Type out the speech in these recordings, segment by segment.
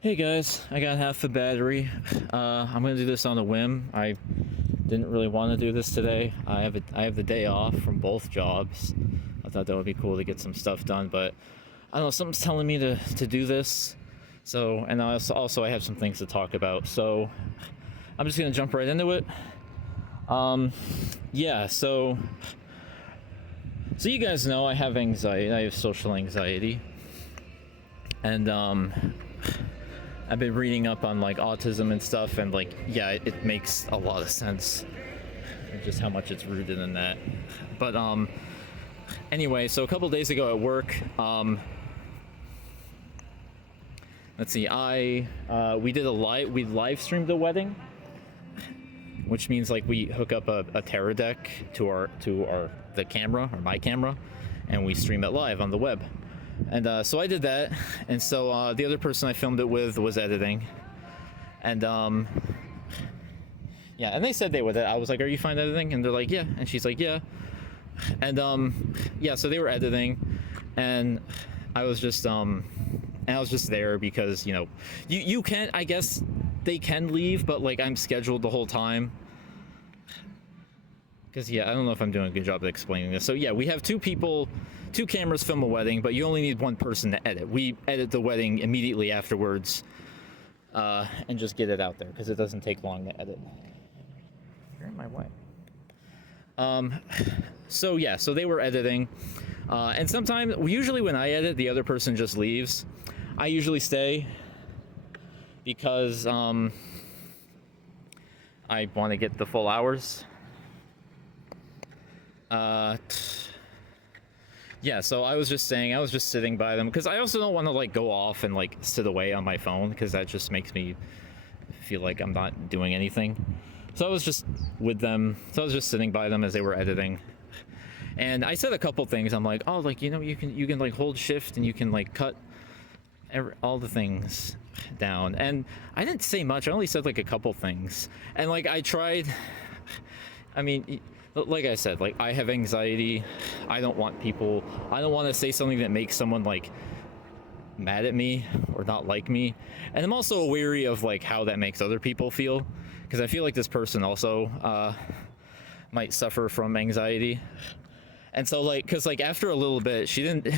Hey guys, I got half the battery. I'm gonna do this on a whim. I didn't really want to do this today. I have the day off from both jobs. I thought that would be cool to get some stuff done, but I don't know. Something's telling me to do this. So, and I also I have some things to talk about. So, I'm just gonna jump right into it. Yeah. So you guys know I have anxiety. I have social anxiety, and I've been reading up on like autism and stuff, and like, yeah, it makes a lot of sense, just how much it's rooted in that. But anyway, so a couple days ago at work, let's see, we live streamed a wedding, which means like we hook up a Teradek to the camera, or my camera, and we stream it live on the web. And so I did that, and so the other person I filmed it with was editing, and yeah, and they said they would. I was like, "Are you fine editing?" And they're like, "Yeah," and she's like, "Yeah," and yeah, so they were editing, and I was just there because, you know, you can, I guess they can leave, but like I'm scheduled the whole time. Because, yeah, I don't know if I'm doing a good job of explaining this. So, yeah, we have two cameras film a wedding, but you only need one person to edit. We edit the wedding immediately afterwards and just get it out there because it doesn't take long to edit. You're in my way. So, yeah, so they were editing. And sometimes, usually when I edit, the other person just leaves. I usually stay because I want to get the full hours. Yeah, so I was just sitting by them because I also don't want to like go off and like sit away on my phone because that just makes me feel like I'm not doing anything. So I was just with them. So I was just sitting by them as they were editing. And I said a couple things. I'm like, "Oh, like, you know, you can like hold shift and you can like cut all the things down." And I didn't say much. I only said like a couple things. And like I tried, I mean, like I said, like I have anxiety. I don't want to say something that makes someone like mad at me or not like me. And I'm also wary of like how that makes other people feel, because I feel like this person also might suffer from anxiety. And so like, cause like after a little bit, she didn't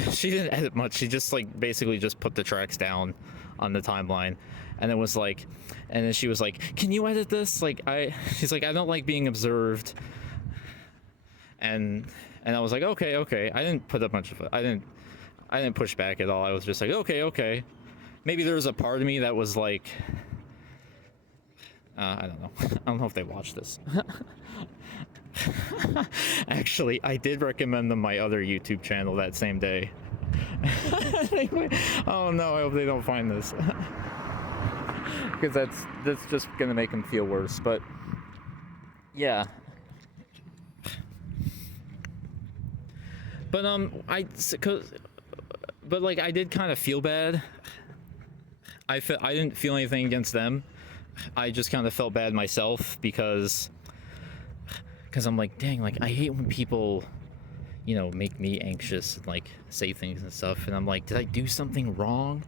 edit much. She just like basically just put the tracks down on the timeline. And it was like, and then she was like, "Can you edit this?" She's like, "I don't like being observed." And I was like, okay. I didn't put up much of it. I didn't push back at all. I was just like, okay. Maybe there was a part of me that was like, I don't know. I don't know if they watch this. Actually, I did recommend them my other YouTube channel that same day. Oh no, I hope they don't find this. Because that's just gonna make them feel worse. But yeah. But like I did kind of feel bad. I didn't feel anything against them. I just kind of felt bad myself because I'm like, dang, like I hate when people, you know, make me anxious and like say things and stuff. And I'm like, did I do something wrong?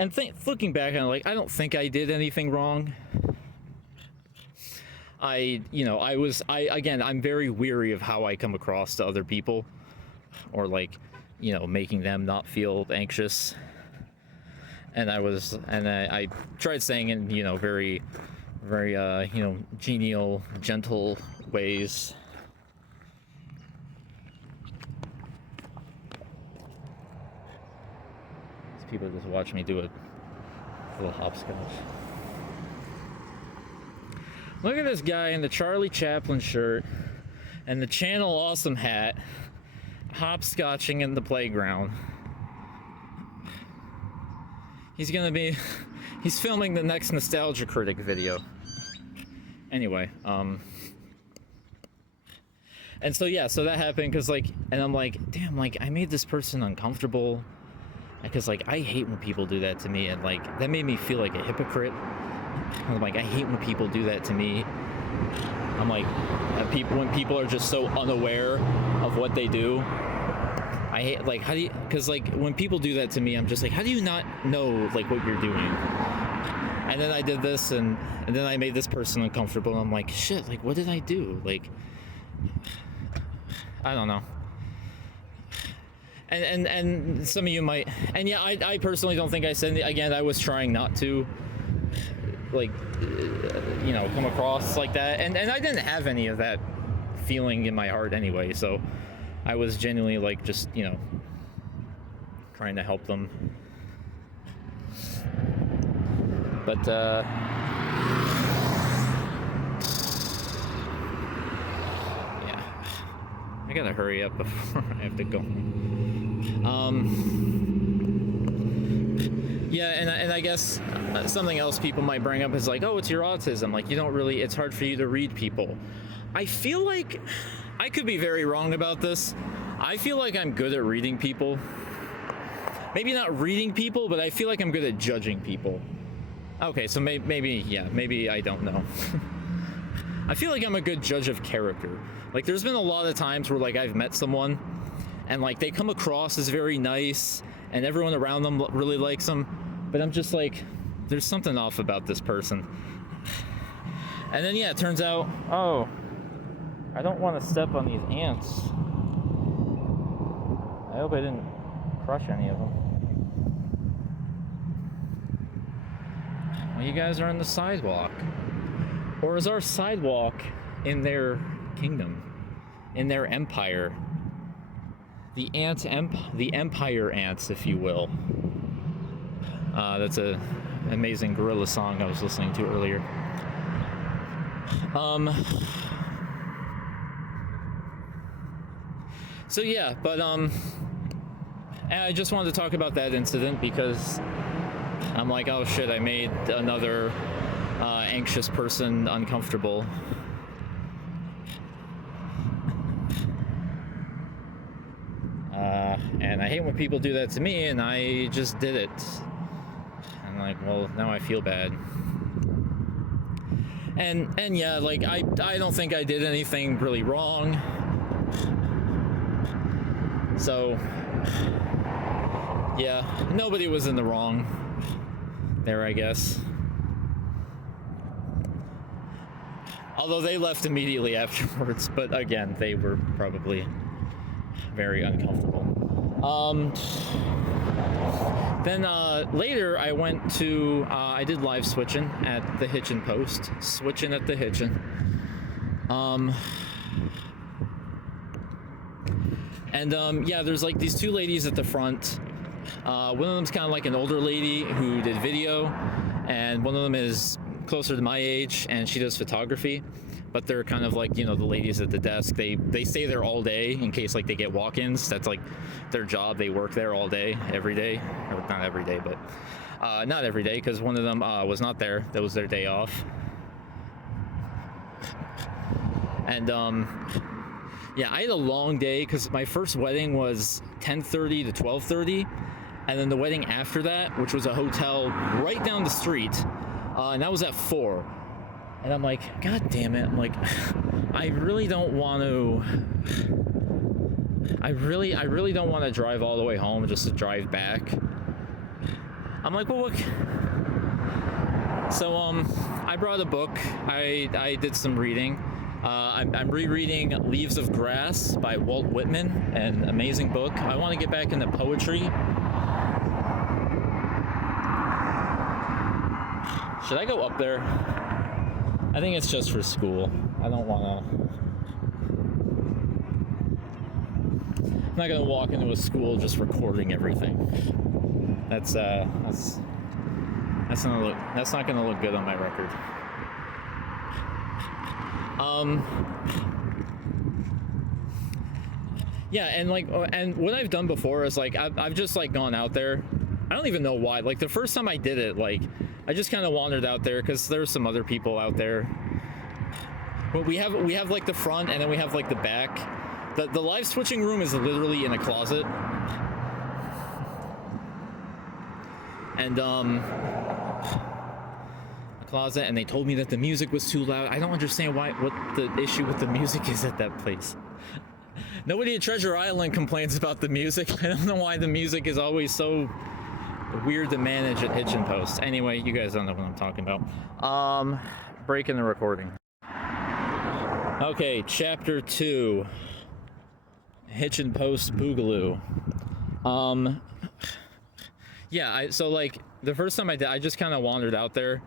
And looking back on it, like, I don't think I did anything wrong. I'm very weary of how I come across to other people, or like, you know, making them not feel anxious. And I tried saying in, you know, very, very, you know, genial, gentle ways. These people just watch me do a little hopscotch. Look at this guy in the Charlie Chaplin shirt and the Channel Awesome hat, hopscotching in the playground. He's filming the next Nostalgia Critic video. Anyway, and so yeah, so that happened because like, and I'm like, damn, like I made this person uncomfortable, because like I hate when people do that to me, and like that made me feel like a hypocrite. I'm like, I hate when people do that to me. I'm like, when people are just so unaware of what they do, I hate, like, how do you, because like when people do that to me, I'm just like, how do you not know like what you're doing? And then I did this, and then I made this person uncomfortable, and I'm like, shit, like, what did I do? Like, I don't know. And some of you might, and yeah, I personally don't think I said it. Again, I was trying not to, like, you know, come across like that, and I didn't have any of that feeling in my heart anyway, so I was genuinely like just, you know, trying to help them. But yeah, I gotta hurry up before I have to go. Yeah, and I guess something else people might bring up is like, oh, it's your autism. Like, you don't really, it's hard for you to read people. I feel like, I could be very wrong about this. I feel like I'm good at reading people. Maybe not reading people, but I feel like I'm good at judging people. Okay, so maybe, yeah, maybe I don't know. I feel like I'm a good judge of character. Like, there's been a lot of times where, like, I've met someone, and, like, they come across as very nice, and everyone around them really likes them, but I'm just like, there's something off about this person. And then, yeah, it turns out, oh, I don't want to step on these ants. I hope I didn't crush any of them. Well, you guys are on the sidewalk. Or is our sidewalk in their kingdom? In their empire? The empire ants, if you will. That's a amazing gorilla song I was listening to earlier. So yeah, but I just wanted to talk about that incident because I'm like, oh shit, I made another anxious person uncomfortable. And I hate when people do that to me, and I just did it. I'm like, well, now I feel bad. And yeah, like, I don't think I did anything really wrong. So, yeah, nobody was in the wrong there, I guess. Although they left immediately afterwards, but again, they were probably very uncomfortable. Then later I went to, I did live switching at the Hitchin Post. Switching at the Hitchin. Yeah, there's like these two ladies at the front. One of them's kind of like an older lady who did video, and one of them is closer to my age, and she does photography. But they're kind of like, you know, the ladies at the desk. They stay there all day in case like they get walk-ins. That's like their job. They work there all day, every day. Or not every day, but not every day, because one of them was not there. That was their day off. And yeah, I had a long day because my first wedding was 10:30 to 12:30, and then the wedding after that, which was a hotel right down the street, and that was at 4. And I'm like, God damn it. I'm like, I really don't want to. I really don't want to drive all the way home just to drive back. I'm like, well, look. So I brought a book. I did some reading. I'm rereading Leaves of Grass by Walt Whitman, an amazing book. I want to get back into poetry. Should I go up there? I think it's just for school. I don't want to. I'm not gonna walk into a school just recording everything. That's not gonna look good on my record. Yeah, and like, and what I've done before is like, I've just like gone out there. I don't even know why. Like the first time I did it, like I just kind of wandered out there because there's some other people out there. But we have like the front, and then we have like the back. The live switching room is literally in a closet. And closet, and they told me that the music was too loud. I don't understand what the issue with the music is at that place. Nobody at Treasure Island complains about the music. I don't know why the music is always so weird to manage at Hitch and Post. Anyway, you guys don't know what I'm talking about. Breaking the recording. Okay, chapter 2. Hitch and Post Boogaloo. Yeah, so like the first time I did, I just kind of wandered out there.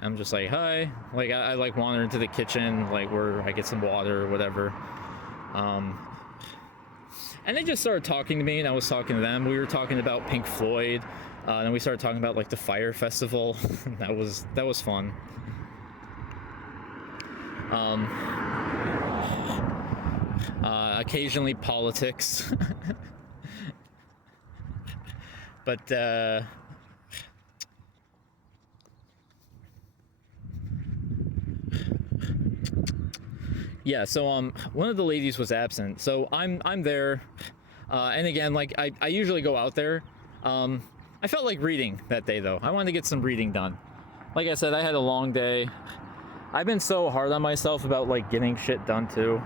I'm just like, hi. Like I like wandered into the kitchen, like where I get some water or whatever. And they just started talking to me, and I was talking to them. We were talking about Pink Floyd, and we started talking about like the Fire Festival. that was fun. Occasionally politics, but yeah. So one of the ladies was absent, so I'm there, and again, like I usually go out there. I felt like reading that day though. I wanted to get some reading done. Like I said, I had a long day. I've been so hard on myself about like getting shit done too.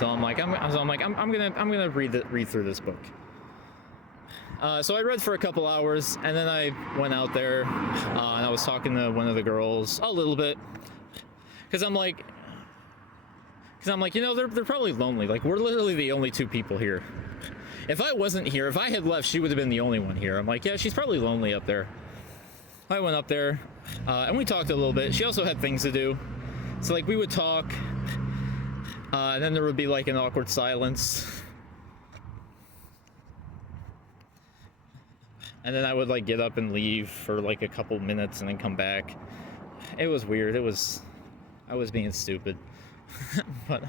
So I'm gonna read through this book. So I read for a couple hours, and then I went out there, and I was talking to one of the girls a little bit, because I'm like, you know, they're probably lonely. Like, we're literally the only two people here. If I wasn't here, if I had left, she would have been the only one here. I'm like, yeah, she's probably lonely up there. I went up there, and we talked a little bit. She also had things to do, so like we would talk. And then there would be like an awkward silence. And then I would like get up and leave for like a couple minutes and then come back. It was weird. I was being stupid. But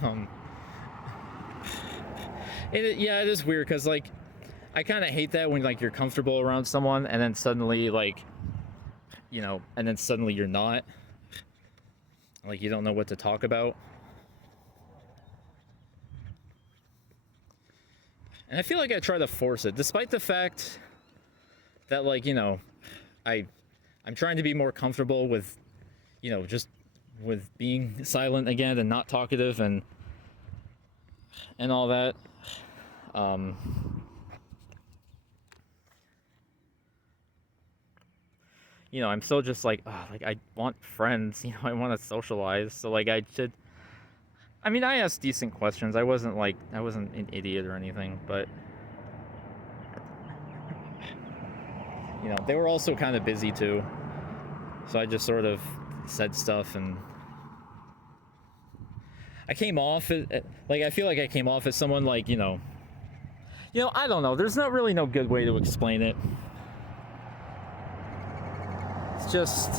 it is weird because like I kind of hate that when like you're comfortable around someone and then suddenly like, you know, and then suddenly you're not. Like you don't know what to talk about. And I feel like I try to force it, despite the fact that, like, you know, I'm trying to be more comfortable with, you know, just with being silent again and not talkative and all that. You know, I'm still just like, oh, like I want friends. You know, I want to socialize. So like I mean, I asked decent questions. I wasn't an idiot or anything, but you know, they were also kind of busy too. So I just sort of said stuff, and I came off like I feel like I came off as someone like, you know, I don't know. There's not really no good way to explain it. It's just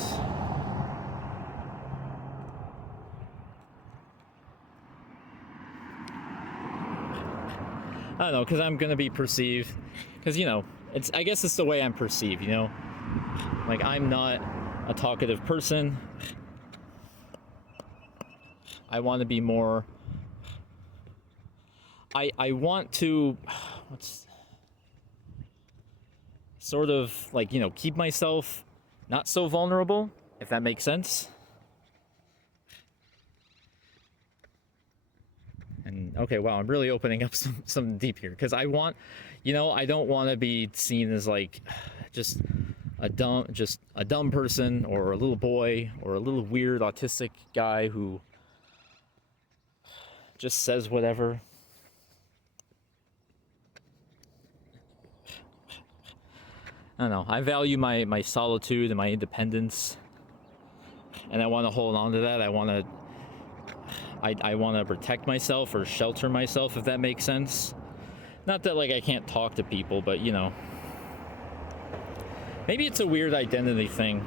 I don't know, because I'm gonna be perceived, because you know, I guess it's the way I'm perceived, you know, like I'm not a talkative person. I want to be more. I want to, sort of like, you know, keep myself not so vulnerable, if that makes sense. And okay, wow, I'm really opening up some deep here, because I want, you know, I don't want to be seen as like just a dumb person, or a little boy, or a little weird autistic guy who just says whatever. I don't know. I value my solitude and my independence, and I want to hold on to that. I want to protect myself or shelter myself, if that makes sense. Not that like I can't talk to people, but you know, maybe it's a weird identity thing.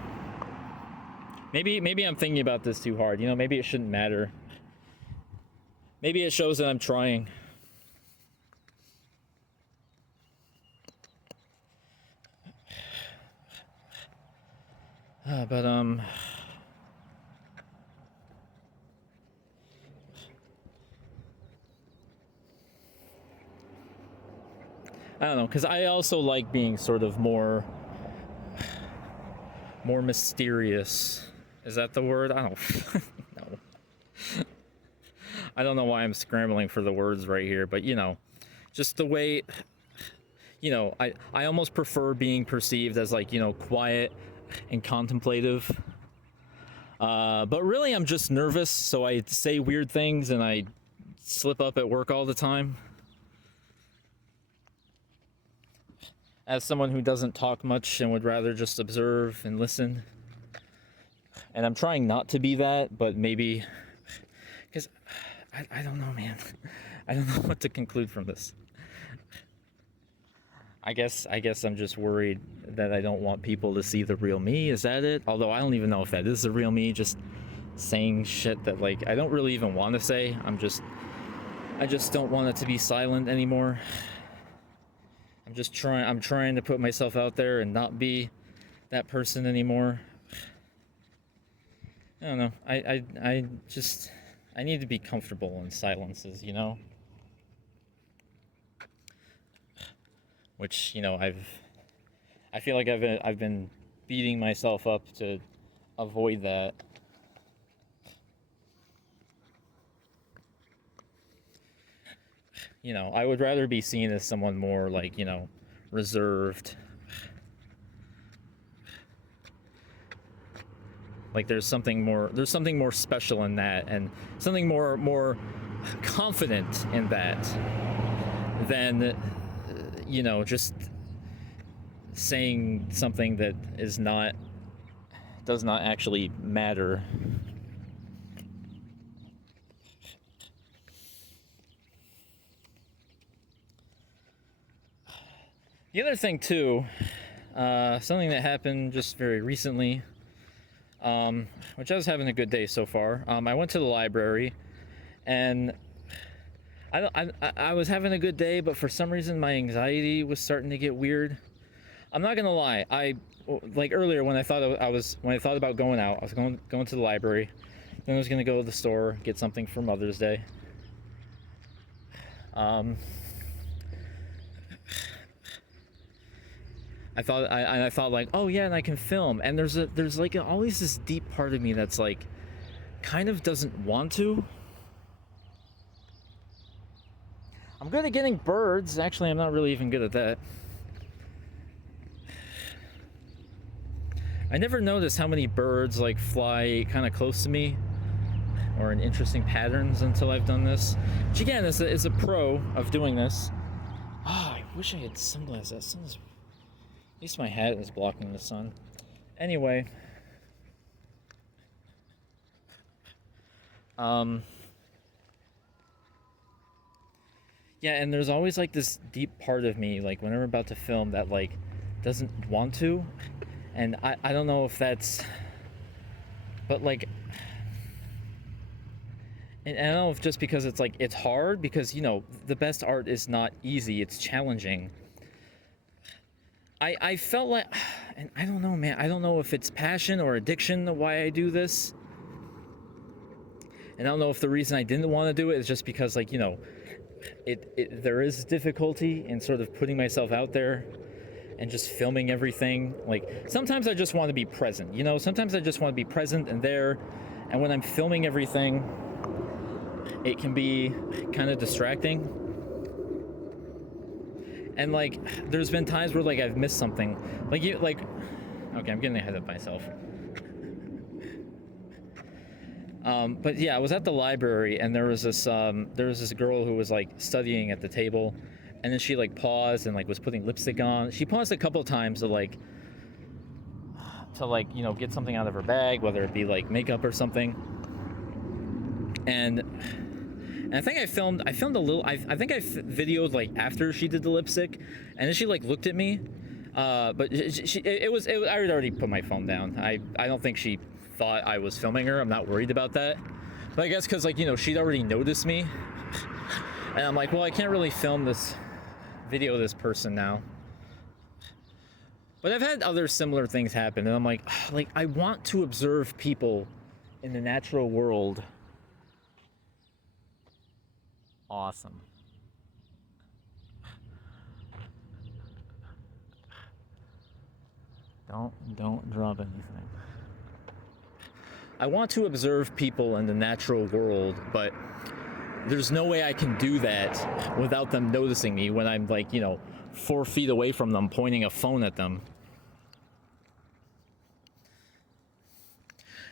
Maybe I'm thinking about this too hard. You know, maybe it shouldn't matter. Maybe it shows that I'm trying. But I don't know, because I also like being sort of more mysterious. Is that the word? I don't know. I don't know why I'm scrambling for the words right here, but you know, just the way, you know, I almost prefer being perceived as like, you know, quiet and contemplative. But really, I'm just nervous, so I say weird things and I slip up at work all the time. As someone who doesn't talk much and would rather just observe and listen. And I'm trying not to be that, but maybe, because I don't know, man. I don't know what to conclude from this. I guess I'm just worried that I don't want people to see the real me. Is that it? Although I don't even know if that is the real me, just saying shit that like I don't really even want to say. I just don't want it to be silent anymore. I'm trying to put myself out there and not be that person anymore. I don't know. I need to be comfortable in silences, you know? Which, you know, I feel like I've been beating myself up to avoid that. You know, I would rather be seen as someone more like, you know, reserved. Like there's something more special in that, and something more confident in that than you know, just saying something that does not actually matter. The other thing too, something that happened just very recently, which I was having a good day so far. I went to the library, and I was having a good day, but for some reason my anxiety was starting to get weird. I'm not gonna lie. Like earlier when I thought about going out, I was going to the library. Then I was gonna go to the store, get something for Mother's Day. I thought like, oh yeah, and I can film. And there's like always this deep part of me that's like, kind of doesn't want to. I'm good at getting birds. Actually, I'm not really even good at that. I never noticed how many birds like fly kind of close to me or in interesting patterns until I've done this. Which again is a pro of doing this. Ah, I wish I had sunglasses. At least my hat is blocking the sun. Anyway. Yeah, and there's always like this deep part of me, like whenever I'm about to film, that like doesn't want to. And I don't know if that's, but like, and I don't know if just because it's like, it's hard, because, you know, the best art is not easy, it's challenging. I felt like, and I don't know, man, I don't know if it's passion or addiction why I do this. And I don't know if the reason I didn't want to do it is just because, like, you know, there is difficulty in sort of putting myself out there and just filming everything. Like, sometimes I just want to be present, you know? Sometimes I just want to be present and there. And when I'm filming everything, it can be kind of distracting. And, like, there's been times where, like, I've missed something. Okay, I'm getting ahead of myself. But yeah, I was at the library, and there was this girl who was like studying at the table, and then she like paused and like was putting lipstick on. She paused a couple times to you know, get something out of her bag, whether it be like makeup or something. And I think I filmed a little. I think I videoed like after she did the lipstick, and then she like looked at me. But I had already put my phone down. I don't think she thought I was filming her. I'm not worried about that. But I guess because, like, you know, she'd already noticed me, and I'm like, well, I can't really video this person now. But I've had other similar things happen, and I'm like I want to observe people in the natural world. Awesome. Don't drop anything. I want to observe people in the natural world, but there's no way I can do that without them noticing me when I'm like, 4 feet away from them pointing a phone at them.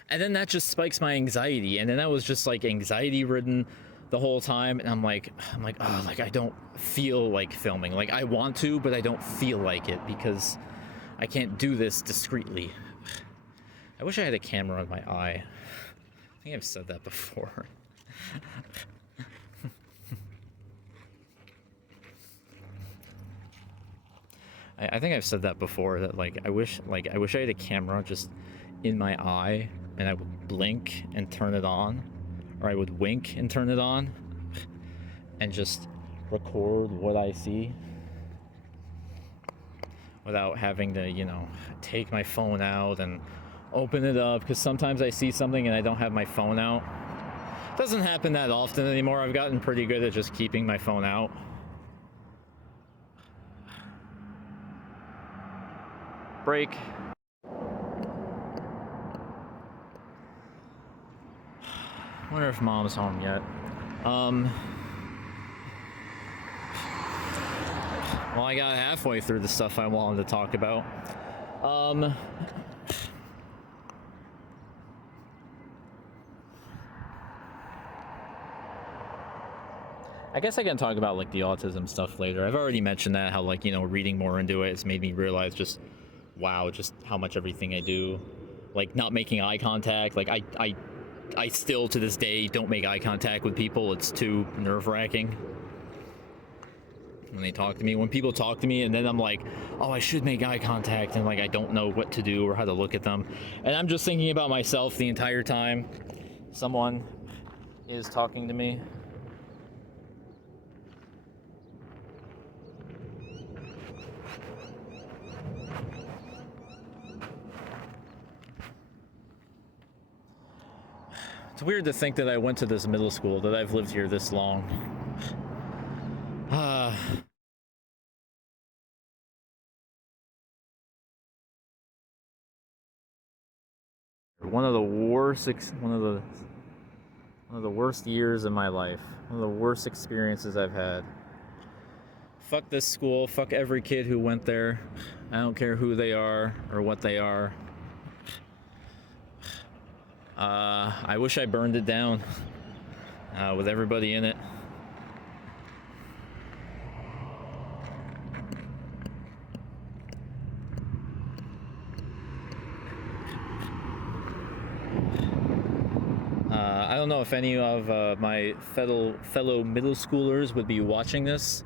And then that just spikes my anxiety, and then I was just like anxiety ridden the whole time, and I'm like, oh, like I don't feel like filming. Like I want to, but I don't feel like it because I can't do this discreetly. I wish I had a camera on my eye. I think I've said that before. I think I've said that before, that like I wish I had a camera just in my eye, and I would blink and turn it on, or I would wink and turn it on, and just record what I see without having to, take my phone out and open it up, because sometimes I see something and I don't have my phone out. It doesn't happen that often anymore. I've gotten pretty good at just keeping my phone out. Break. Wonder if mom's home yet. Well, I got halfway through the stuff I wanted to talk about. I guess I can talk about like the autism stuff later. I've already mentioned that, how like, reading more into it has made me realize just, wow, just how much everything I do, like not making eye contact. Like I still to this day don't make eye contact with people. It's too nerve-wracking when they talk to me. When people talk to me and then I'm like, oh, I should make eye contact, and like I don't know what to do or how to look at them, and I'm just thinking about myself the entire time someone is talking to me. It's weird to think that I went to this middle school, that I've lived here this long. One of the worst years of my life. One of the worst experiences I've had. Fuck this school. Fuck every kid who went there. I don't care who they are or what they are. I wish I burned it down with everybody in it. I don't know if any of my fellow middle schoolers would be watching this.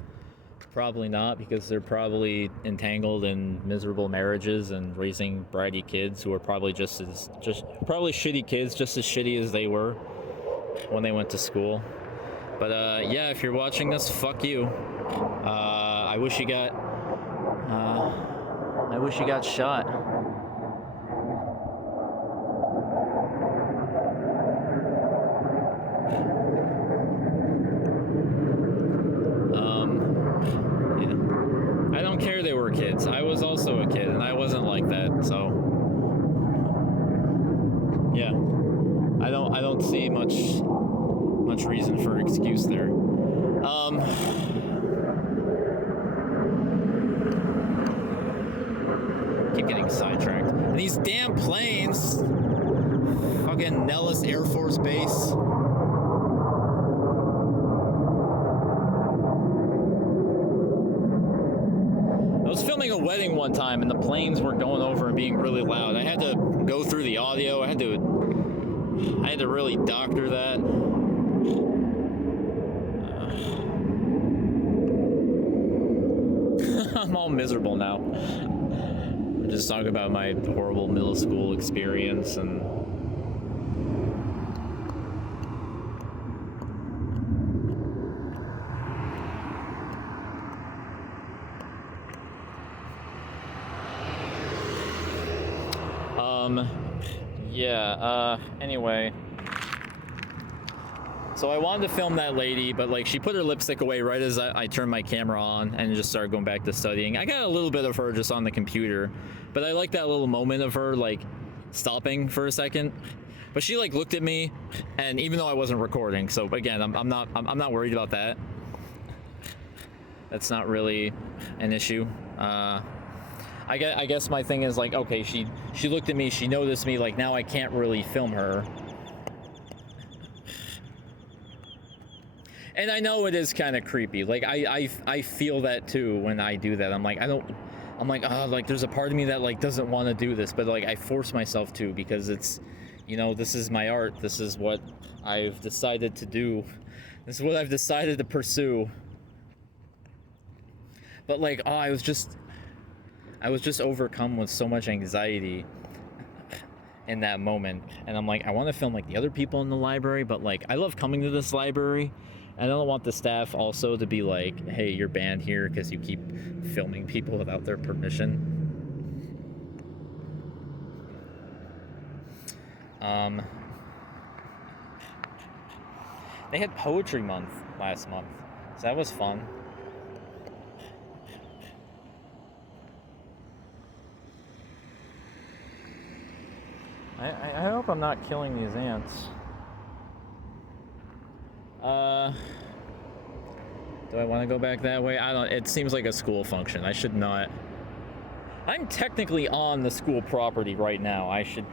Probably not, because they're probably entangled in miserable marriages and raising bratty kids who are probably just probably shitty kids, just as shitty as they were when they went to school. But yeah, if you're watching this, fuck you. I wish you got shot. I don't care they were kids. I was also a kid, and I wasn't like that, so yeah. I don't see much reason for excuse there. Keep getting sidetracked. And these damn planes. Fucking Nellis Air Force Base. I was filming a wedding one time and the planes were going over and being really loud. I had to go through the audio. I had to really doctor that. I'm all miserable now. I'm just talking about my horrible middle school experience and anyway, so I wanted to film that lady, but like she put her lipstick away right as I turned my camera on and just started going back to studying. I got a little bit of her just on the computer, but I like that little moment of her like stopping for a second. But she like looked at me, and even though I wasn't recording, so again, I'm not worried about that. That's not really an issue. I guess my thing is like, okay, she looked at me, she noticed me, like now I can't really film her. And I know it is kind of creepy. Like I feel that too when I do that. I'm like, oh, like there's a part of me that like doesn't want to do this, but like I force myself to because it's, you know, this is my art. This is what I've decided to do. This is what I've decided to pursue. But like, oh, I was just overcome with so much anxiety in that moment. And I'm like, I want to film like the other people in the library, but like I love coming to this library. And I don't want the staff also to be like, hey, you're banned here because you keep filming people without their permission. They had Poetry Month last month, so that was fun. I hope I'm not killing these ants. Do I want to go back that way? I don't. It seems like a school function. I should not. I'm technically on the school property right now. I should,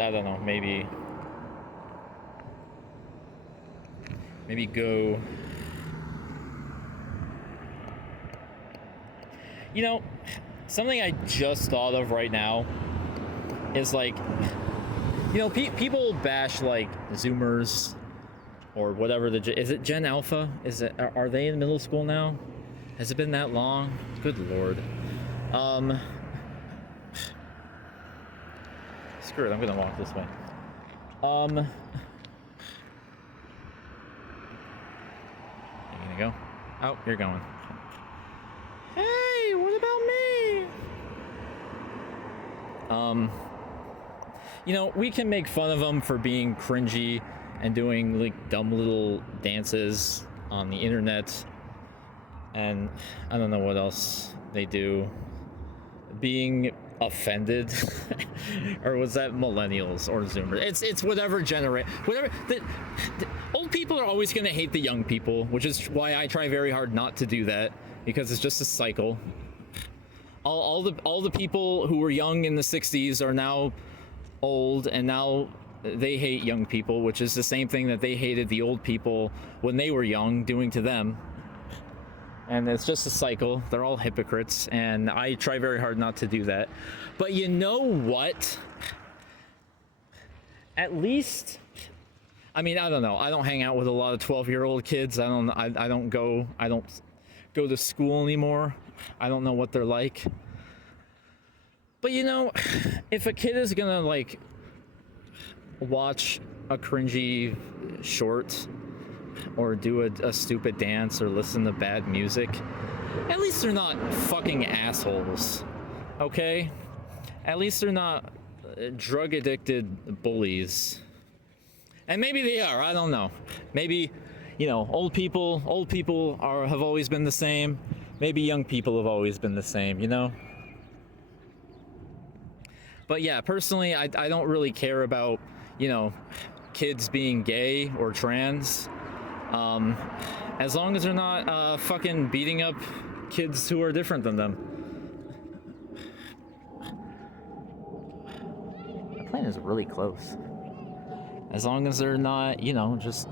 I don't know, maybe go. You know, something I just thought of right now is like, you know, people bash like Zoomers or whatever. Is it Gen Alpha? Are they in middle school now? Has it been that long? Good Lord. Screw it. I'm gonna walk this way. You gonna go? Oh, you're going. Hey, what about me? You know, we can make fun of them for being cringy and doing like dumb little dances on the internet, and I don't know what else they do. Being offended, or was that millennials or Zoomers? It's whatever whatever. The old people are always gonna hate the young people, which is why I try very hard not to do that, because it's just a cycle. All the people who were young in the 60s are now old, and now they hate young people, which is the same thing that they hated the old people when they were young doing to them. And it's just a cycle. They're all hypocrites, and I try very hard not to do that. But you know what? At least, I mean, I don't know. I don't hang out with a lot of 12-year-old kids. I don't go to school anymore. I don't know what they're like. But you know, if a kid is gonna like watch a cringy short or do a stupid dance or listen to bad music, at least they're not fucking assholes, okay? At least they're not drug addicted bullies. And maybe they are, I don't know. Maybe, you know, old people have always been the same. Maybe young people have always been the same, you know? But yeah, personally, I don't really care about, you know, kids being gay or trans. As long as they're not fucking beating up kids who are different than them. The plane is really close. As long as they're not, you know, just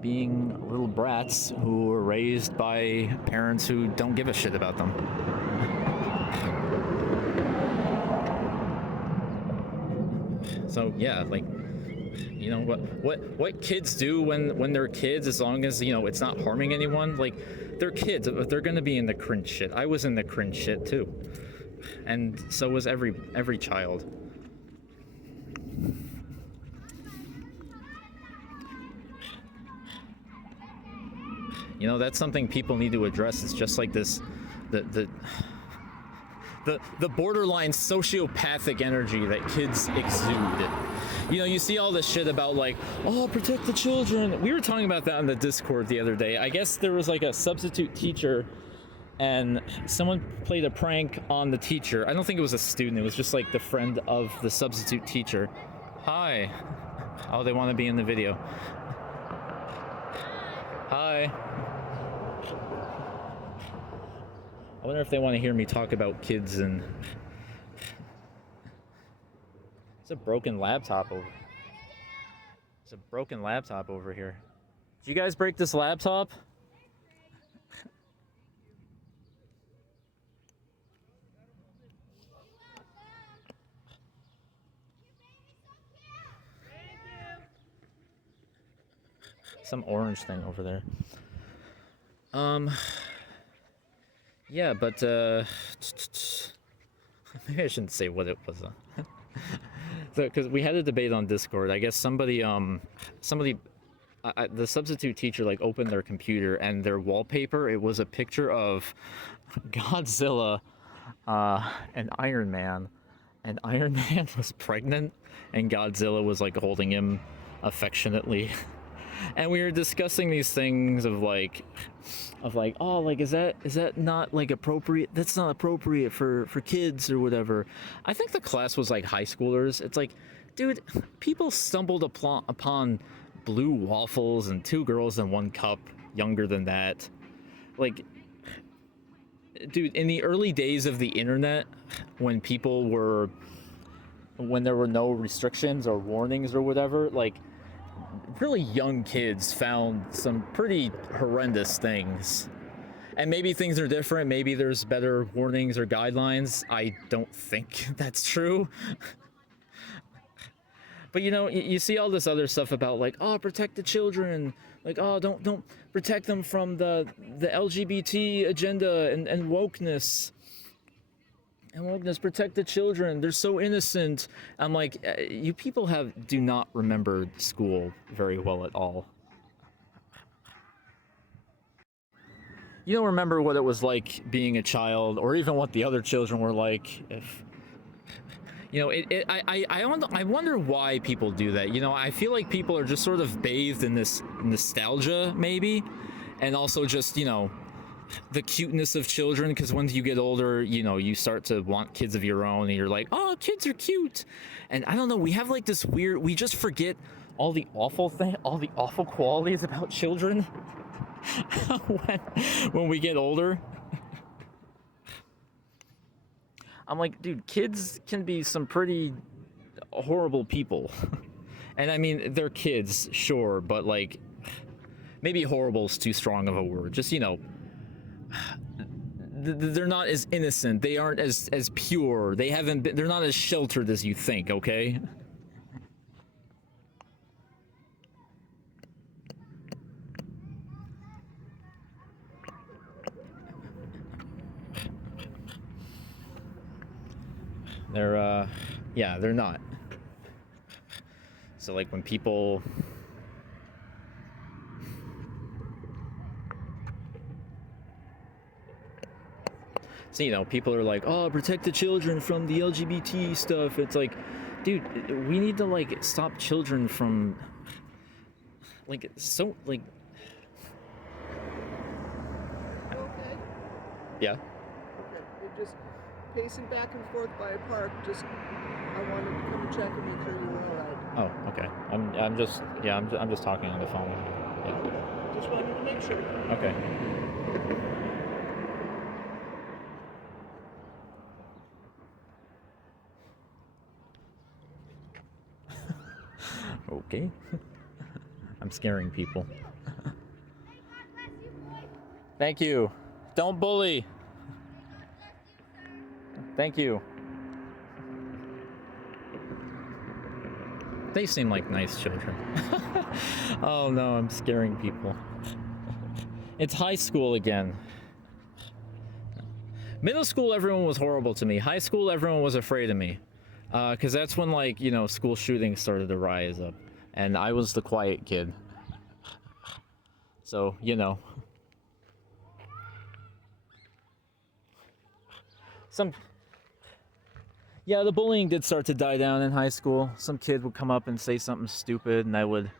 being little brats who were raised by parents who don't give a shit about them. So yeah, like, you know, what kids do when they're kids, as long as, you know, it's not harming anyone, like, they're kids, but they're gonna be in the cringe shit. I was in the cringe shit too, and so was every child. You know, that's something people need to address. It's just like this, the borderline sociopathic energy that kids exude. You know, you see all this shit about like, oh, protect the children. We were talking about that on the Discord the other day. I guess there was like a substitute teacher, and someone played a prank on the teacher. I don't think it was a student, it was just like the friend of the substitute teacher. Hi. Oh, they want to be in the video. Hi. I wonder if they want to hear me talk about kids and... It's a broken laptop over... It's a broken laptop over here. Did you guys break this laptop? Some orange thing over there. Yeah, but maybe I shouldn't say what it was. Because we had a debate on Discord. I guess somebody, the substitute teacher like opened their computer and their wallpaper. It was a picture of Godzilla, and Iron Man, and Iron Man was pregnant, and Godzilla was like holding him affectionately. And we were discussing these things of like, oh, like is that not like appropriate? That's not appropriate for kids or whatever. I think the class was like high schoolers. It's like, dude, people stumbled upon blue waffles and 2 girls in 1 cup younger than that. Like, dude, in the early days of the internet, when there were no restrictions or warnings or whatever, like, really young kids found some pretty horrendous things. And maybe things are different, maybe there's better warnings or guidelines. I don't think that's true. But you know, you see all this other stuff about like, oh, protect the children, like, oh, don't protect them from the LGBT agenda and wokeness. And wokeness, protect the children, they're so innocent. I'm like, you people do not remember school very well at all. You don't remember what it was like being a child, or even what the other children were like. If you know, I wonder why people do that. You know, I feel like people are just sort of bathed in this nostalgia, maybe, and also just, you know, the cuteness of children, because when you get older, you know, you start to want kids of your own, and you're like, oh, kids are cute. And I don't know, we have like this weird, we just forget all the awful qualities about children when we get older. I'm like, dude, kids can be some pretty horrible people. And I mean, they're kids, sure, but like, maybe horrible is too strong of a word. Just, you know, they're not as innocent, they aren't as pure, they're not as sheltered as you think, okay? Yeah, they're not. So like when people so, you know, people are like, oh, protect the children from the LGBT stuff. It's like, dude, we need to like stop children from like, so like. Okay. Yeah. Okay. You're just pacing back and forth by a park. Just, I wanted to come and check and make sure you were all right. Oh, okay. I'm just talking on the phone. Yeah. Okay. Just wanted to make sure. Okay. Okay. I'm scaring people. Thank you. Don't bully. Thank you. They seem like nice children. Oh no, I'm scaring people. It's high school again. Middle school, everyone was horrible to me. High school, everyone was afraid of me. Because that's when, like, you know, school shootings started to rise up. And I was the quiet kid. So, you know. Yeah, the bullying did start to die down in high school. Some kid would come up and say something stupid, and I would,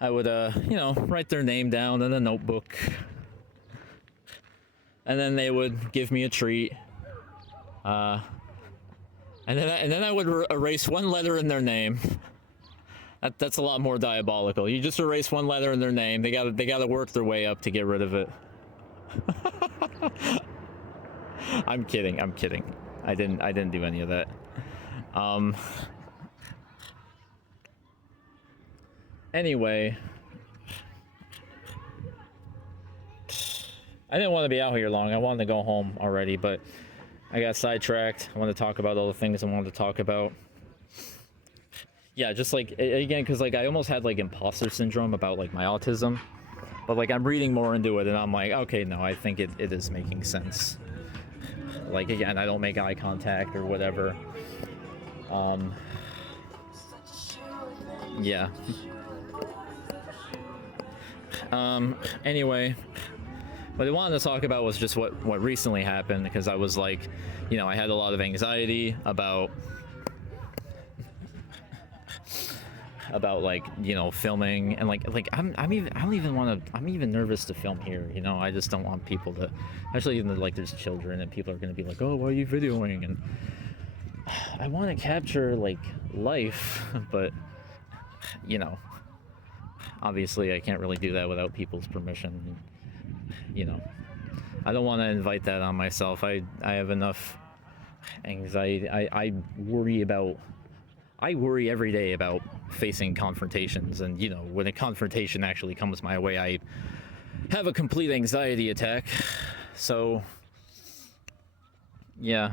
you know, write their name down in a notebook. and then they would give me a treat. And then I would erase one letter in their name. That's a lot more diabolical. You just erase one letter in their name. They gotta work their way up to get rid of it. I'm kidding. I didn't do any of that. Anyway, I didn't want to be out here long. I wanted to go home already, but I got sidetracked. I wanted to talk about all the things I wanted to talk about. Yeah, just like, again, because like I almost had like imposter syndrome about like my autism, but like I'm reading more into it and I'm like, okay, no, I think it is making sense. Like, again, I don't make eye contact or whatever. Yeah. Anyway, what I wanted to talk about was just what recently happened, because I was like, you know, I had a lot of anxiety about like, you know, filming, and like I'm even nervous to film here, you know. I just don't want people to, especially even like there's children and people are going to be like, oh, why are you videoing? And I want to capture like life, but you know, obviously I can't really do that without people's permission. You know, I don't want to invite that on myself. I have enough anxiety. I worry every day about facing confrontations, and you know, when a confrontation actually comes my way, I have a complete anxiety attack. So yeah.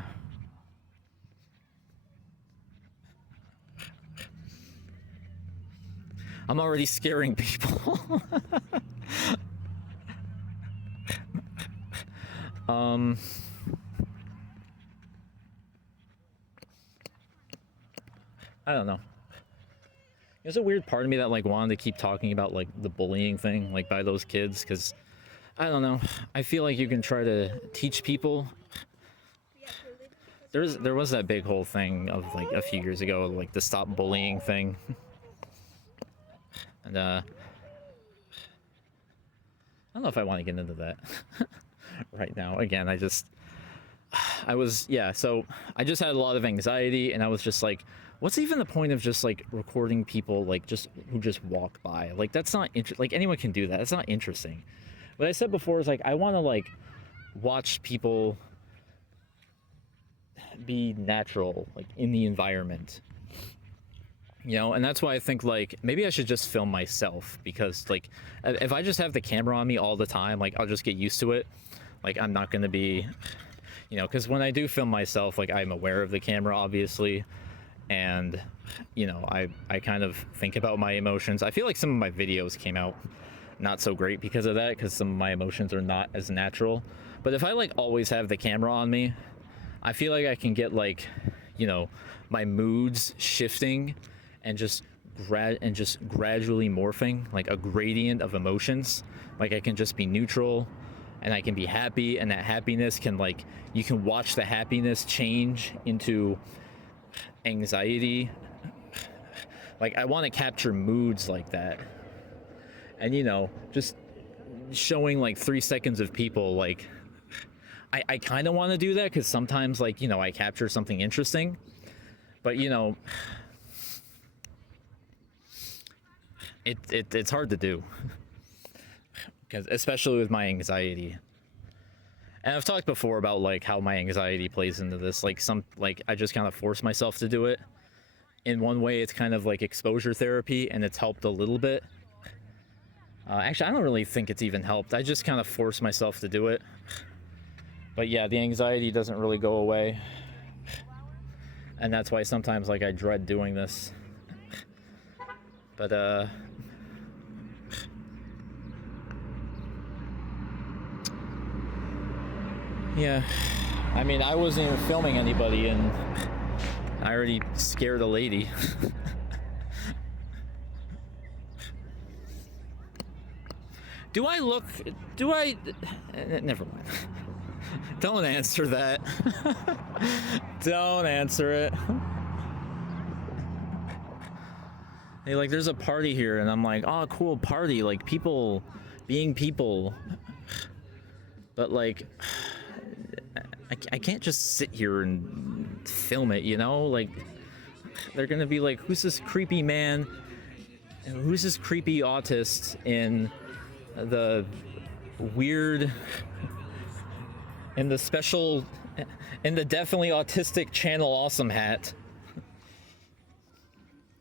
I'm already scaring people. I don't know. There's a weird part of me that like wanted to keep talking about like the bullying thing, like by those kids, because I don't know. I feel like you can try to teach people. There was that big whole thing of like a few years ago, like the stop bullying thing. And I don't know if I want to get into that right now. Again, so I just had a lot of anxiety, and I was just like, what's even the point of just like recording people like just who just walk by? Like, that's not like anyone can do that. That's not interesting. What I said before is like, I want to like watch people be natural, like in the environment, you know. And that's why I think like maybe I should just film myself, because like if I just have the camera on me all the time, like I'll just get used to it. Like I'm not gonna be, you know, because when I do film myself, like I'm aware of the camera obviously, and you know, I kind of think about my emotions. I feel like some of my videos came out not so great because of that, because some of my emotions are not as natural. But if I like always have the camera on me, I feel like I can get like, you know, my moods shifting and just gradually morphing, like a gradient of emotions. Like I can just be neutral, and I can be happy, and that happiness can like, you can watch the happiness change into anxiety. Like I want to capture moods like that, and you know, just showing like 3 seconds of people like, I kind of want to do that, because sometimes like, you know, I capture something interesting, but you know, it's hard to do, because especially with my anxiety. And I've talked before about like how my anxiety plays into this. Like I just kind of force myself to do it. In one way, it's kind of like exposure therapy, and it's helped a little bit. Actually, I don't really think it's even helped. I just kind of force myself to do it. But yeah, the anxiety doesn't really go away. And that's why sometimes like I dread doing this. But yeah, I mean, I wasn't even filming anybody, and I already scared a lady. Never mind. Don't answer that. Don't answer it. Hey, like, there's a party here, and I'm like, oh, cool party, like people being people. But like, I can't just sit here and film it, you know? Like, they're gonna be like, who's this creepy man? Who's this creepy autist in the weird, in the special, in the definitely autistic Channel Awesome hat?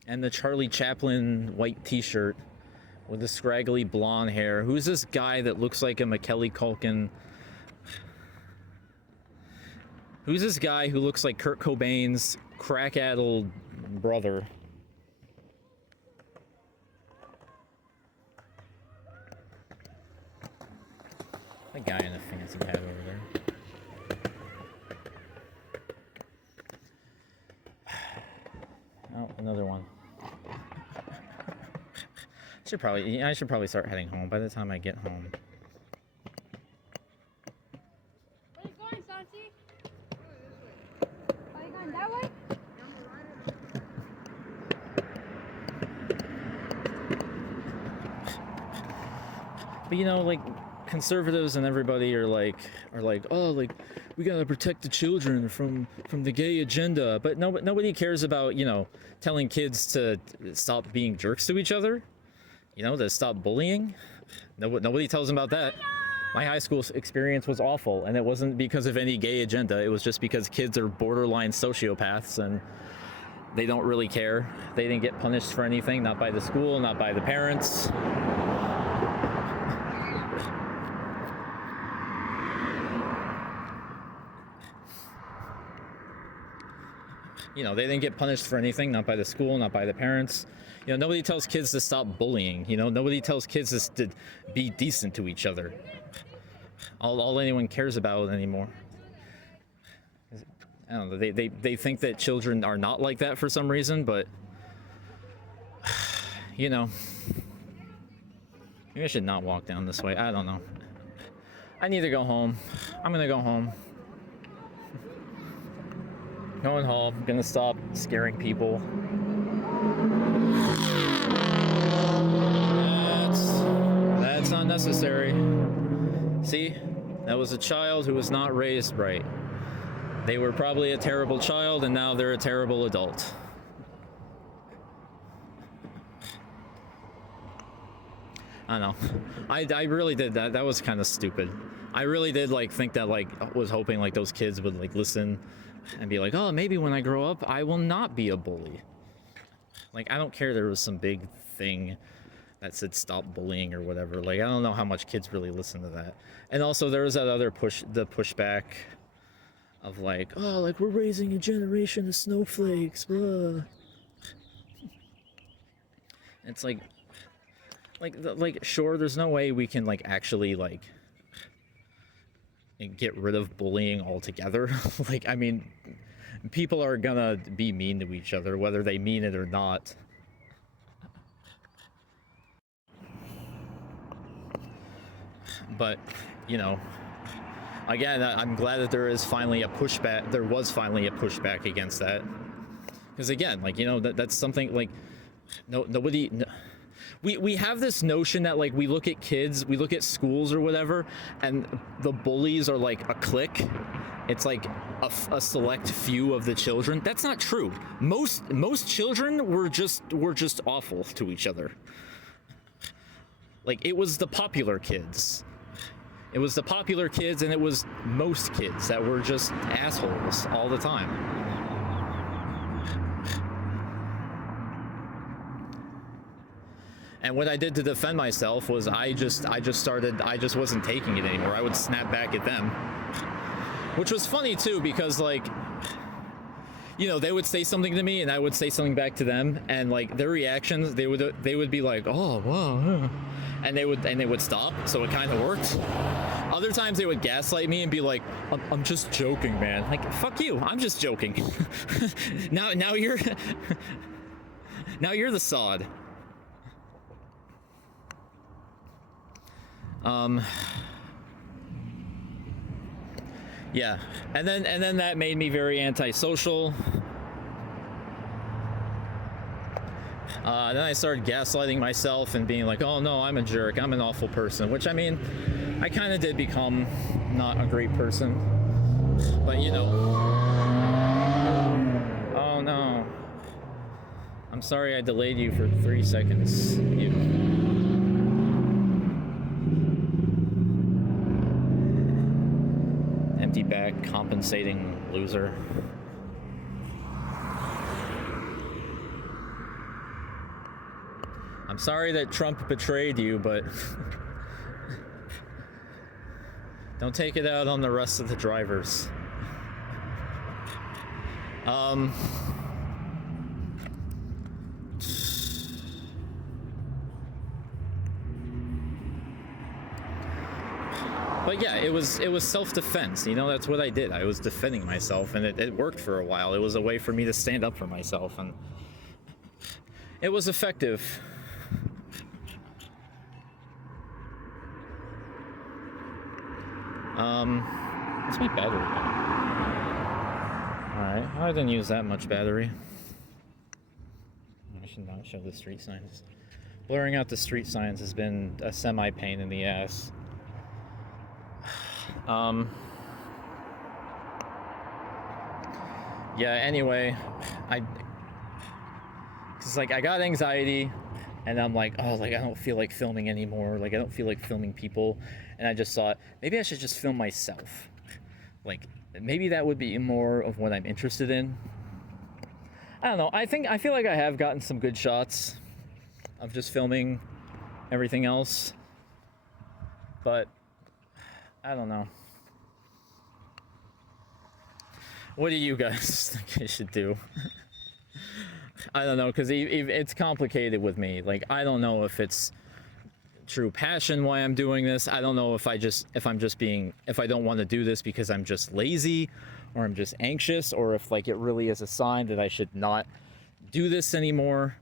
And the Charlie Chaplin white t-shirt with the scraggly blonde hair. Who's this guy that looks like a Macaulay Culkin? Who's this guy who looks like Kurt Cobain's crack-addled brother? That guy in a fancy hat over there. Oh, another one. I should probably start heading home by the time I get home. Where you going, Santi? Are you going that way? But you know, like, conservatives and everybody are like, oh, like, we gotta protect the children from the gay agenda. But nobody cares about, you know, telling kids to stop being jerks to each other. You know, to stop bullying. Nobody tells them about that. My high school experience was awful, and it wasn't because of any gay agenda. It was just because kids are borderline sociopaths, and they don't really care. They didn't get punished for anything, not by the school, not by the parents. You know, they didn't get punished for anything, not by the school, not by the parents. You know, nobody tells kids to stop bullying. You know, nobody tells kids to be decent to each other. All anyone cares about anymore. I don't know, they think that children are not like that for some reason, but, you know, maybe I should not walk down this way. I don't know. I need to go home. I'm gonna go home. Going home, I'm gonna stop scaring people. That's not necessary. See, that was a child who was not raised right. They were probably a terrible child, and now they're a terrible adult. I don't know. I really did that. That was kind of stupid. I really did like think that like was hoping like those kids would like listen and be like, oh, maybe when I grow up, I will not be a bully. Like, I don't care there was some big thing that said stop bullying or whatever. Like, I don't know how much kids really listen to that. And also there was that other pushback of like, oh, like we're raising a generation of snowflakes, blah. It's like sure, there's no way we can like actually like get rid of bullying altogether. Like, I mean, people are gonna be mean to each other, whether they mean it or not. But, you know, again, I'm glad that there is finally a pushback. There was finally a pushback against that. Because again, like, you know, that's something like nobody. We have this notion that like we look at kids, we look at schools or whatever, and the bullies are like a clique. It's like a select few of the children. That's not true. Most children were just awful to each other. Like, it was the popular kids. It was the popular kids, and it was most kids that were just assholes all the time. And what I did to defend myself was I just wasn't taking it anymore. I would snap back at them. Which was funny too, because like, you know, they would say something to me and I would say something back to them, and like their reactions, they would be like, oh wow, and they would stop, so it kind of worked. Other times they would gaslight me and be like, I'm just joking, man. Like, fuck you, I'm just joking. now you're the sod. Yeah, and then that made me very antisocial. Then I started gaslighting myself and being like, oh no, I'm a jerk, I'm an awful person, which I mean, I kind of did become not a great person. But you know. Oh no. I'm sorry I delayed you for 3 seconds. Empty bag compensating loser. I'm sorry that Trump betrayed you, but don't take it out on the rest of the drivers. But yeah, it was self-defense, you know, that's what I did. I was defending myself, and it worked for a while. It was a way for me to stand up for myself, and it was effective. What's my battery at? Alright, I didn't use that much battery. I should not show the street signs. Blurring out the street signs has been a semi-pain in the ass. Yeah, anyway, cause like I got anxiety, and I'm like, oh, like I don't feel like filming anymore. Like I don't feel like filming people, and I just thought maybe I should just film myself. Like maybe that would be more of what I'm interested in. I don't know. I feel like I have gotten some good shots of just filming everything else, but I don't know. What do you guys think I should do? I don't know, because it's complicated with me. Like, I don't know if it's true passion why I'm doing this. I don't know if I don't want to do this because I'm just lazy, or I'm just anxious, or if like it really is a sign that I should not do this anymore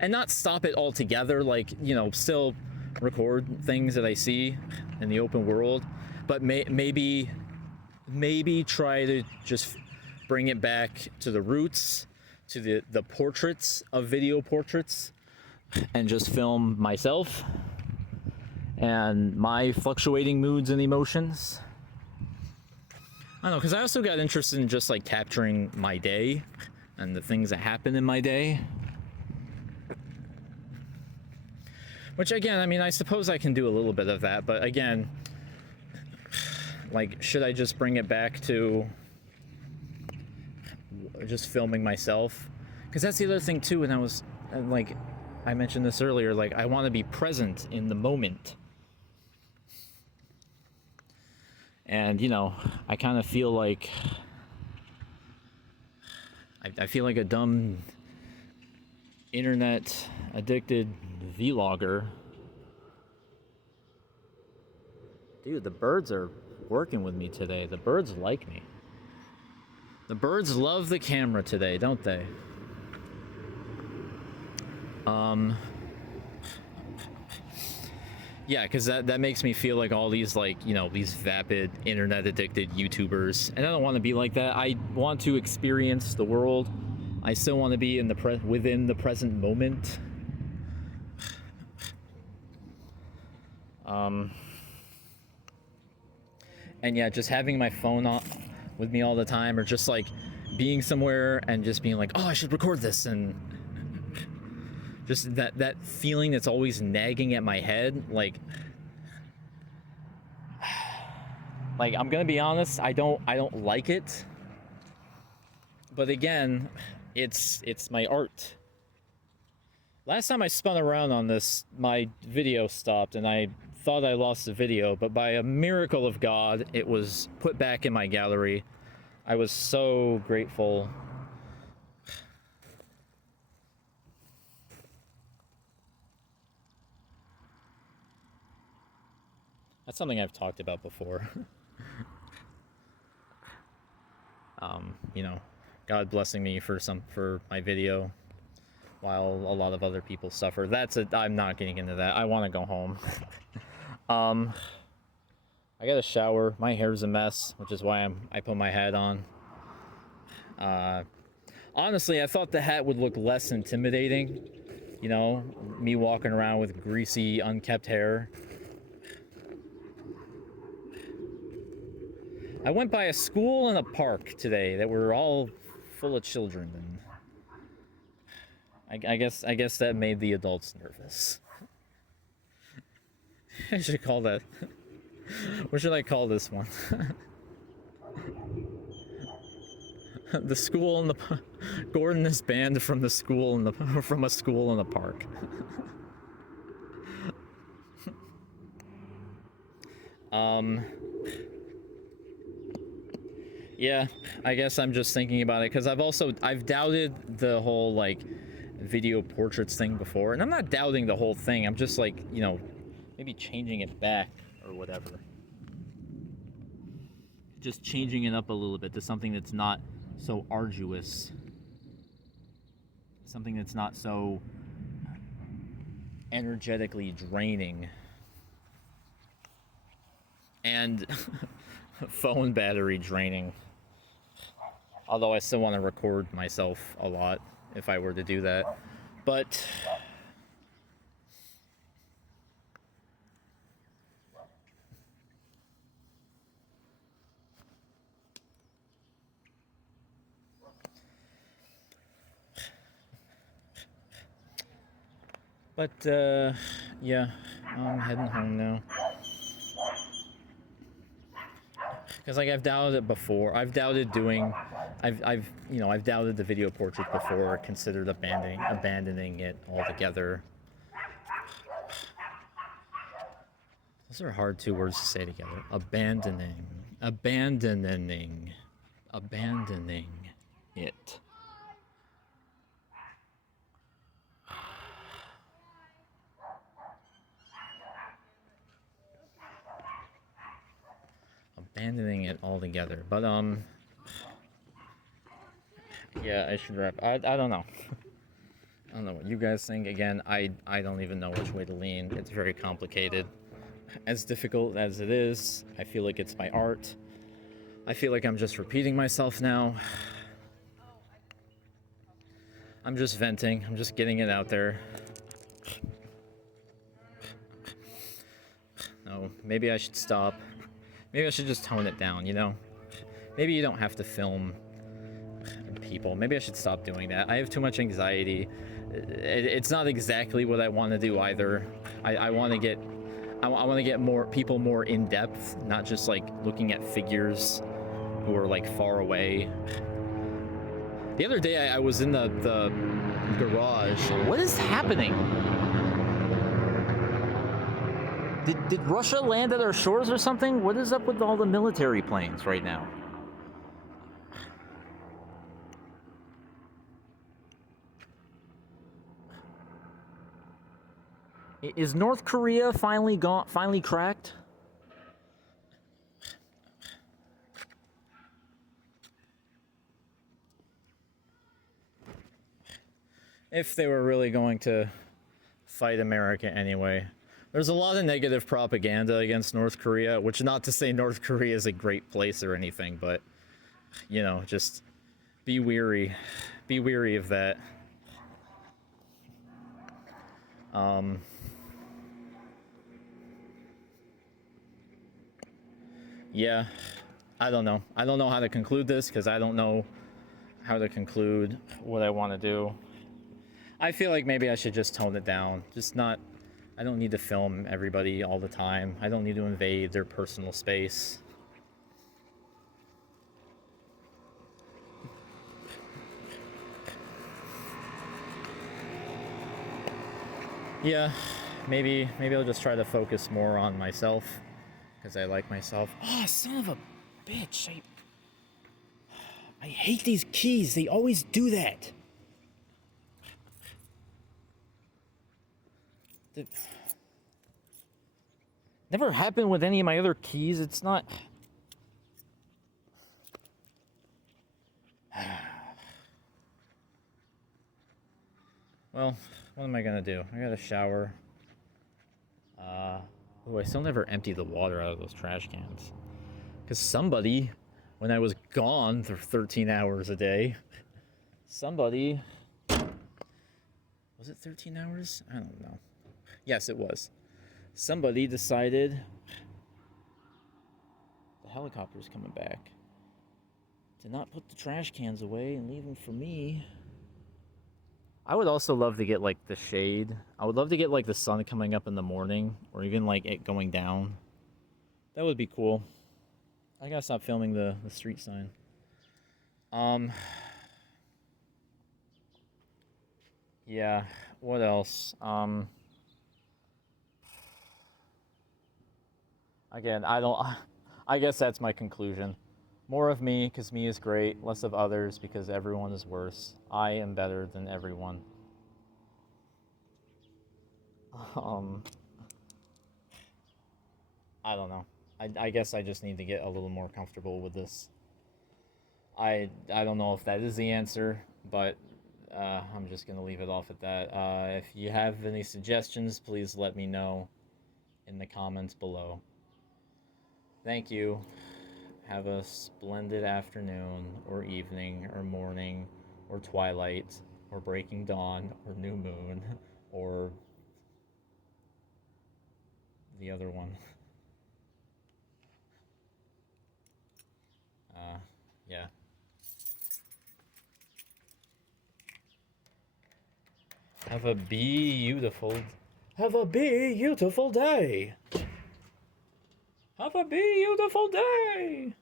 and not stop it altogether. Like, you know, still record things that I see in the open world, but maybe try to just bring it back to the roots, to the portraits of video portraits, and just film myself and my fluctuating moods and emotions. I don't know, because I also got interested in just like capturing my day and the things that happen in my day. Which again, I mean, I suppose I can do a little bit of that, but again, like, should I just bring it back to just filming myself? Because that's the other thing too, and like, I mentioned this earlier, like, I want to be present in the moment. And, you know, I kind of feel like, I feel like a dumb internet addicted vlogger. Dude, the birds are working with me today. The birds like me. The birds love the camera today, don't they? Yeah, because that makes me feel like all these, like, you know, these vapid internet addicted YouTubers, and I don't want to be like that. I want to experience the world. I still want to be in within the present moment. And yeah, just having my phone on with me all the time, or just like being somewhere and just being like, oh, I should record this, and just that feeling that's always nagging at my head, like I'm gonna be honest, I don't like it. But again, it's my art. Last time I spun around on this, my video stopped, and I thought I lost the video, but by a miracle of God, it was put back in my gallery. I was so grateful. That's something I've talked about before. You know, God blessing me for my video, while a lot of other people suffer. I'm not getting into that. I want to go home. I got a shower. My hair's a mess, which is why I put my hat on. Honestly, I thought the hat would look less intimidating You know, me walking around with greasy, unkept hair. I went by a school and a park today that were all full of children, and I guess that made the adults nervous. I should call that. What should I call this one? The school and the Gordon is banned from the school and from a school in the park. Yeah, I guess I'm just thinking about it because I've doubted the whole like video portraits thing before, and I'm not doubting the whole thing. I'm just like, you know, maybe changing it back or whatever. Just changing it up a little bit to something that's not so arduous. Something that's not so energetically draining. And phone battery draining. Although I still want to record myself a lot if I were to do that. But yeah, I'm heading home now. Because like I've doubted it before. I've doubted doing, I've doubted the video portrait before. Considered abandoning it altogether. Those are hard two words to say together. Abandoning it. Abandoning it altogether. But yeah, I should wrap. I don't know. I don't know what you guys think. Again, I don't even know which way to lean. It's very complicated. As difficult as it is, I feel like it's my art. I feel like I'm just repeating myself now. I'm just venting. I'm just getting it out there. No, maybe I should stop. Maybe I should just tone it down, you know? Maybe you don't have to film people. Maybe I should stop doing that. I have too much anxiety. It's not exactly what I want to do either. I want to get more people more in depth, not just like looking at figures who are like far away. The other day I was in the garage. What is happening? Did Russia land at our shores or something? What is up with all the military planes right now? Is North Korea finally cracked? If they were really going to fight America anyway. There's a lot of negative propaganda against North Korea, which not to say North Korea is a great place or anything, but, you know, just be weary. Be weary of that. Yeah, I don't know. I don't know how to conclude this because I don't know how to conclude what I want to do. I feel like maybe I should just tone it down. I don't need to film everybody all the time. I don't need to invade their personal space. Yeah, maybe I'll just try to focus more on myself because I like myself. Oh, son of a bitch. I hate these keys. They always do that. Never happened with any of my other keys. It's not. Well, what am I gonna do? I gotta shower. Oh, I still never emptied the water out of those trash cans. Because somebody, when I was gone for 13 hours a day, somebody Was it 13 hours? I don't know. Yes, it was. Somebody decided the helicopter's coming back to not put the trash cans away and leave them for me. I would also love to get like the shade. I would love to get like the sun coming up in the morning or even like it going down. That would be cool. I gotta stop filming the street sign. Yeah, what else? Again, I guess that's my conclusion. More of me, because me is great. Less of others, because everyone is worse. I am better than everyone. I don't know. I guess I just need to get a little more comfortable with this. I don't know if that is the answer, but I'm just gonna leave it off at that. If you have any suggestions, please let me know in the comments below. Thank you. Have a splendid afternoon, or evening, or morning, or twilight, or breaking dawn, or new moon, or the other one. Yeah. Have a beautiful day. Have a beautiful day.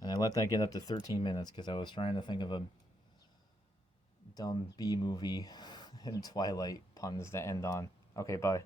And I let that get up to 13 minutes because I was trying to think of a dumb B movie and Twilight puns to end on. Okay, bye.